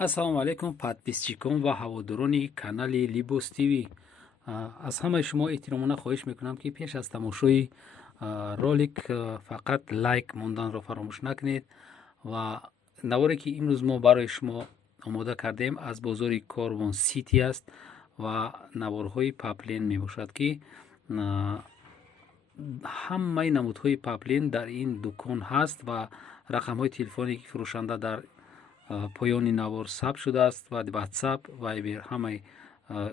ассалому алайкум подписчикон ва ҳаводорони канали Libos TV. аз ҳамаи шумо эҳтиромона хоҳиш мекунам ки пеш аз тамошои ролик фақат лайк монданро фаромӯш накунед ва наворе ки имрӯз мо барои шумо омода кардем аз бозори Корвон Сити аст ва наворҳои паплен мебошад ки ҳамаи намудҳои паплен дар ин дукон ҳаст ва рақамҳои телефони фурӯшанда дар поёни навор сабт шудааст ва WhatsApp, Viber ҳамаи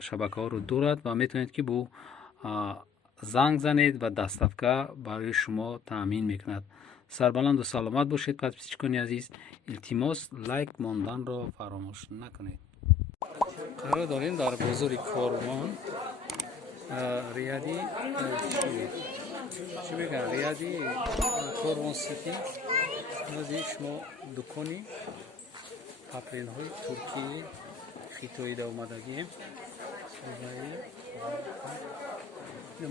шабакаҳоро дорад ва метавонед ки бо занг занед ва дастафка барои шумо таъмин мекунад. Сарбаланду саломат бошед подписчикони азиз. илтимос лайк монданро фаромӯш накунед. Қарор дорем дар бозори Корвон Риади чӣ мегӯянд Риади Корвон Сити нази шумо дукони папленҳои туркии хитоида омадагием.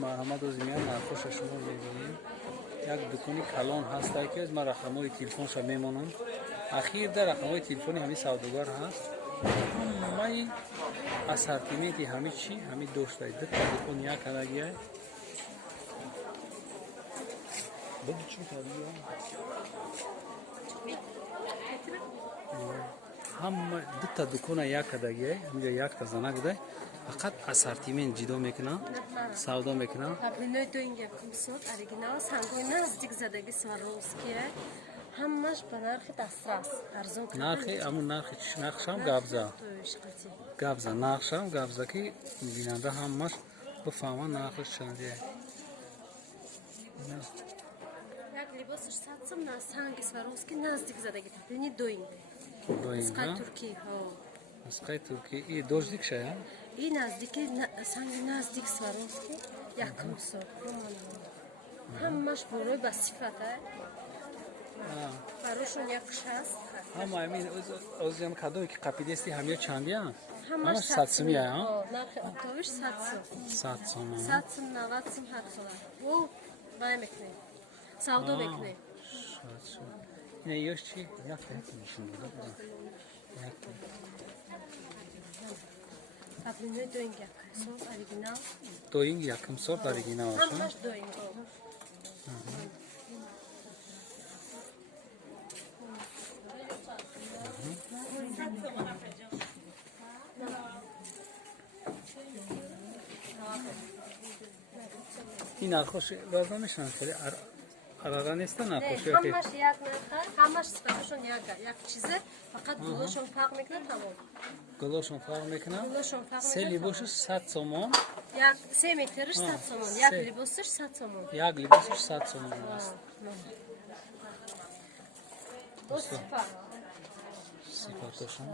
марҳамат озимиян нархоша шумо мебинем. як дукони калон ҳаста ки аз ман рақамҳои телефонша мемонанд. ахирда рақамҳои телефони ҳамин савдогар ҳаст. ҳамаи ассортименти ҳамин чӣ ҳамин доштаи дука дукони як канагия ҳама дута дукона як кадагия ҳамҷа якта зана гудай фақат ассортимент ҷидо мекунам, савдо мекунам. Паплиной доинга кумсот оригинал сангой наздик задаги Сваровские. Ҳамаш ба нархи дастрас арзон карда. Нархи амун нархи нархшам габза. Габза нархшам габза ки бинанда ҳамаш бифаҳма нархиш чандие. Як либосиш 100 сом на санги Сваровский наздик задаги паплини доинга. Доинга. Скай Турки, ҳо. Скай Турки. И дождик шая? И наздики санги наздик Сваровский якум сом. Ҳамаш борои ба сифата. Барошон як шаст. Ҳама амин озям кадое ки қапидести ҳамя чандия? Ҳамаш 100 сомия, а? Нархи октовиш 100 сом. 100 сом. 100 сом, 90 сом ҳар сола. О, бай мекунем. Савдо мекунем. Не ёш чи? Якта нишон дода. Якта. Паплиной доинг якум сом оригинал. Доинг якум сом оригинал аша? Ҳамаш доинг. ин нархош лозим мешанд хеле арара неста нархош Не, ҳамаш як нарха, ҳамаш сифаташон як чизе, фақат гулошон фарқ мекунад тамом. Гулошон фарқ мекунад? Гулошон фарқ се мекунад. либосиш 100 сомон. Як 3 метриш 100 сомон, як либосиш 100 сомон. Як либосиш 100 сомон аст. До сифат. Сифатошон.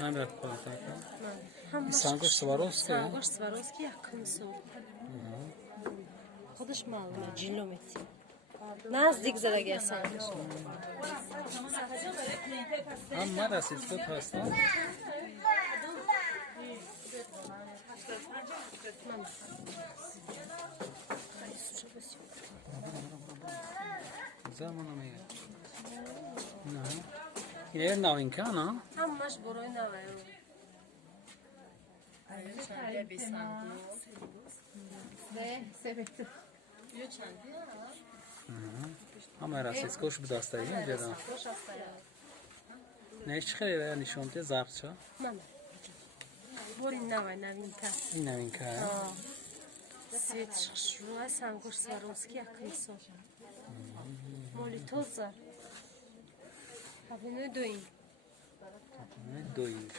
Намерад контакт. Ҳамаш Сангош Сваровский. Сангош Сваровский якум сом. Худаш маълума ҷиломети. Наздик задаги сангош. ҳама расидгот ҳастанд. Замана мега. На. Ин новинка, на? Ҳамаш борои навай. ҳамаи расидгош бидастагӣ ҷада. Не чӣ хеле нишонте зарча? Мана. Бори навай новинка. Ин новинка. Свет шруай сангош Сваровский якум сом. Моли тоза. Паплиной доинг. Доинг.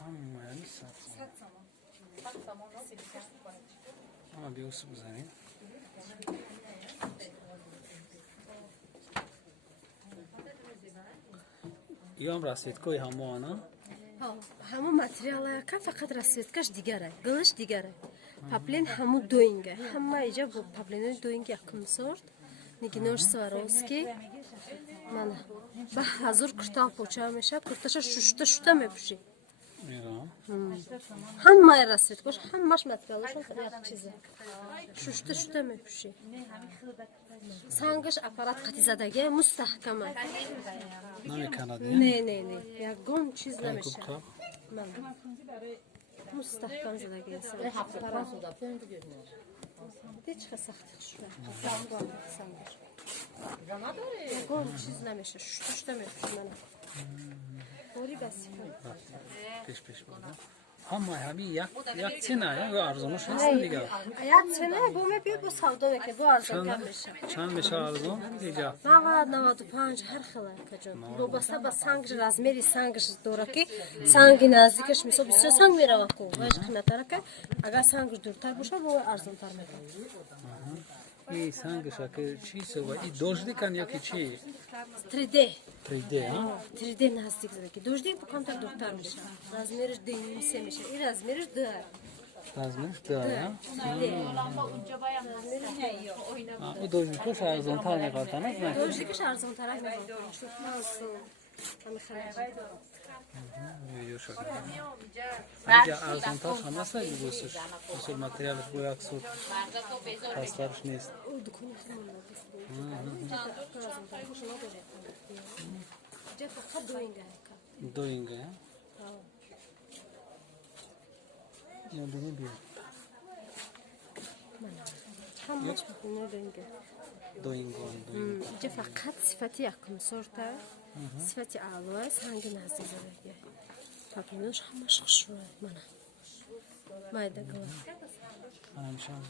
ҳамаи сад сомон. биёсиб бизанед. ям расидкои ҳамоана? ҳамо материала яка фақат расветкаш дигара, гулаш дигара. Паплен ҳамо доинга. Ҳама иҷа бо папленои доинг якум сорт. Нигинош Сваровский. Мана. Ба ҳазур курта поча меша, курташа шушта мепуши. ҳамаи расветкош ҳамаш материалашон як чизе шушта мепӯшӣ сангаш аппарат қати задаги мустаҳкама не ягон чиз намеша мустаҳкам задаги ҳеҷқа сахти шуда ягон чиз намеша шушта мепӯшӣ мана бори басифа ҳамаи ҳамин як цена ё арзонаш ҳастан дигар як цена бо мебиёд бо савдо мекунед бо арзонтар меша чанд меша арзон дига 90-95 ҳар хела каҷон вобаста ба сангш размери сангш дора ки санги наздикаш мисол бисёр санг меравад ку ваш қиматтара ка агар сангш дуртар боша бо арзонтар мекунад и сангша ки чи сова и дождикан ёки чи 3D 3D наздик задаки дождик бо камтар дуртар меша размериш 2.5 меша и размериш 2 размериш 2 у дождикош арзонтар меқартана дождикаш арзонтарак арзонтар ҳамаса либосиш мисол материалаш бо як сот пастарш нест доинга ҷа фақат сифати якумсорта сифати аълоа санги наздик задаги паплинош ҳамаш хушрӯя мана майда гала ҳамшам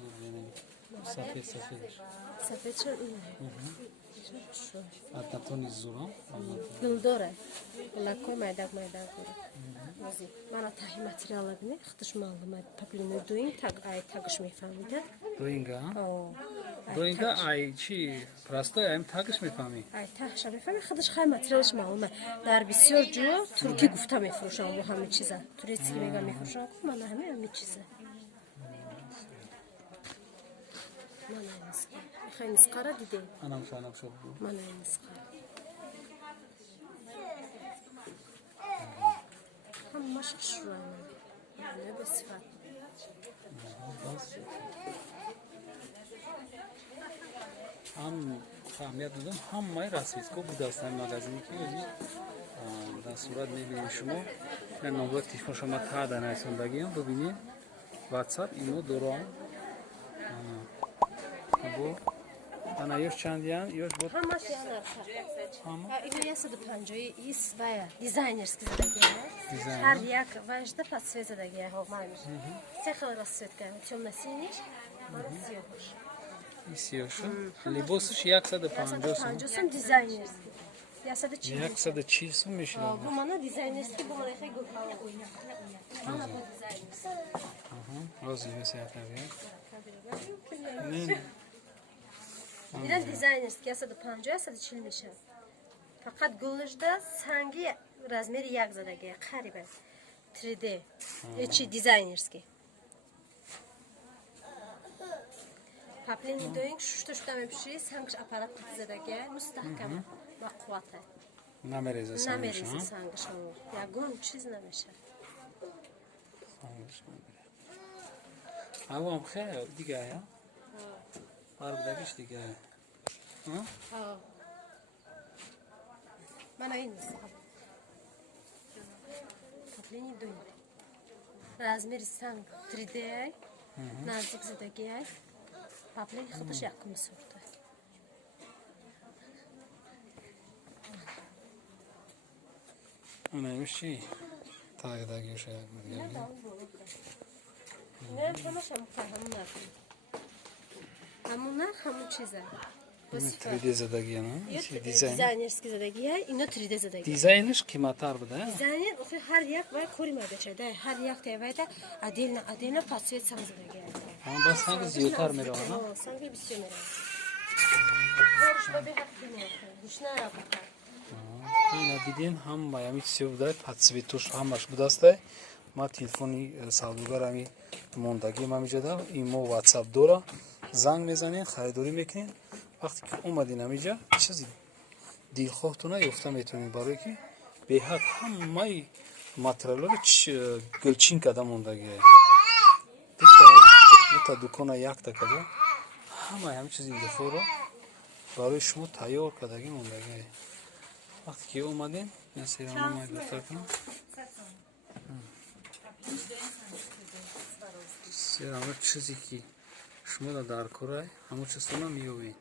сафед сафедша аднатони зура гулдора лаккои майдак дора мана таҳи материала бини худаш маълумат паплинои дуин ай тагаш мефаҳмида доинга ай чи простой айм тагаш мефаҳмӣ ай тагша мефаҳми худаш хай материалаш маълума дар бисёр ҷо туркӣ гуфта мефурӯшам бо ҳамин чиза турецки мега мефурӯшам мана ҳамин чиза мана нисқа мехай нисқара диде мана нисқа ҳамаш хушрӯя ба сифат ҳам фаҳмият додам ҳамаи расветко будааст ҳам магазине ки дар сурат мебинем шумо номбари телефон шумо таъда расондагиам бибинед ватсап имо дорам бо ана ёш чандиан ёш бо ҳамаш ина 150 исвая дизайнерски задагия ҳар як важда подсвет задагия ҳомаиш се хел расветка тёмно-синиш мана сиёҳош сиёша либосиш 150 сум дизайнерски 140 сум мешавад бо мана дизайнерски бо мана хай гулҳава мана бо дизайнерски ҳозир месаятавия ина дизайнерски 150-140 мешавад фақат гулишда санги размери як задагия қарибан 3D чи дизайнерски паплини доинг шушта мепӯшӣ сангш аппарат задагия мустаҳкама ва қуввата намереза сангш ягон чиз намеша авам хел дигая арбдагиш дигая мана ин паплини доинг размери санг 3D наздик задагия паплини худаш якум сорта онамиш чи тагдагиша як ҳамун нарх ҳамун чиза 3D задагия дизайнерски задагия ино 3D задагия дизайниш қиматтар буда дизайнер охир ҳар як вай кори мадашада ҳар як тевайда отдельно подсвет сам задагия бас санги зиёдтар меравад санги бисёр меравад корш ба беҳад гушна работа ина дидин ҳама ами чизе буда подсветош ҳамаш будастай ма телефони савдогарами мондагиам ҳамиҷада имо ватсап дора занг мезанед харидорӣ мекунед вақте ки омадин ҳамиҷа чизи дилхоҳтона ёфта метавонед барое ки беҳад ҳамаи материалҳоро гулчин карда мондагӣ. та дукона якта када ҳамаи чизи идофаро барои шумо тайёр кардагӣ мондагӣ. вақте ки омадем серанома гуфтакам серано чизе ки шумо дар корай ҳамон чизтона меёбед.